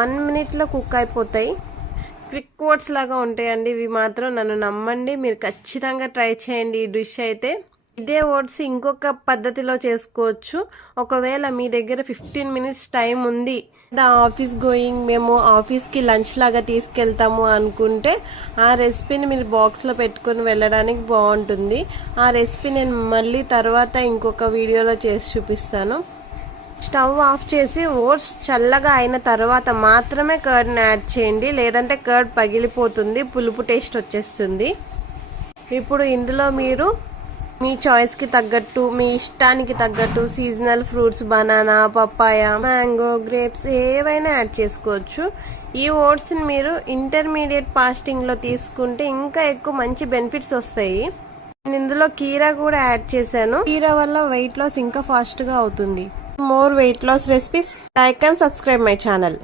1 మినిట్లో కుక్ అయిపోతాయి. Quick oats లాగా ఉంటాయండి ఇవి మాత్రం. నన్ను నమ్మండి, మీరు ఖచ్చితంగా ట్రై చేయండి ఈ డిష్ అయితే. ఇదే ఓట్స్ ఇంకొక పద్ధతిలో చేసుకోవచ్చు. ఒకవేళ మీ దగ్గర 15 మినిట్స్ టైం ఉంది, ఆఫీస్ గోయింగ్, మేము ఆఫీస్కి లంచ్ లాగా తీసుకెళ్తాము అనుకుంటే ఆ రెసిపీని మీరు బాక్స్లో పెట్టుకొని వెళ్ళడానికి బాగుంటుంది. ఆ రెసిపీ నేను మళ్ళీ తర్వాత ఇంకొక వీడియోలో చేసి చూపిస్తాను. స్టవ్ ఆఫ్ చేసి ఓట్స్ చల్లగా అయిన తర్వాత మాత్రమే కర్డ్ని యాడ్ చేయండి, లేదంటే కర్డ్ పగిలిపోతుంది, పులుపు టేస్ట్ వచ్చేస్తుంది. ఇప్పుడు ఇందులో మీరు మీ చాయిస్కి తగ్గట్టు, మీ ఇష్టానికి తగ్గట్టు seasonal fruits, banana, papaya, mango, grapes ఏవైనా యాడ్ చేసుకోవచ్చు. ఈ ఓట్స్ని మీరు ఇంటర్మీడియట్ ఫాస్టింగ్లో తీసుకుంటే ఇంకా ఎక్కువ మంచి బెనిఫిట్స్ వస్తాయి. నేను ఇందులో కీరా కూడా యాడ్ చేశాను. కీరా వల్ల వెయిట్ లాస్ ఇంకా ఫాస్ట్గా అవుతుంది. More weight loss recipes, like and subscribe my channel.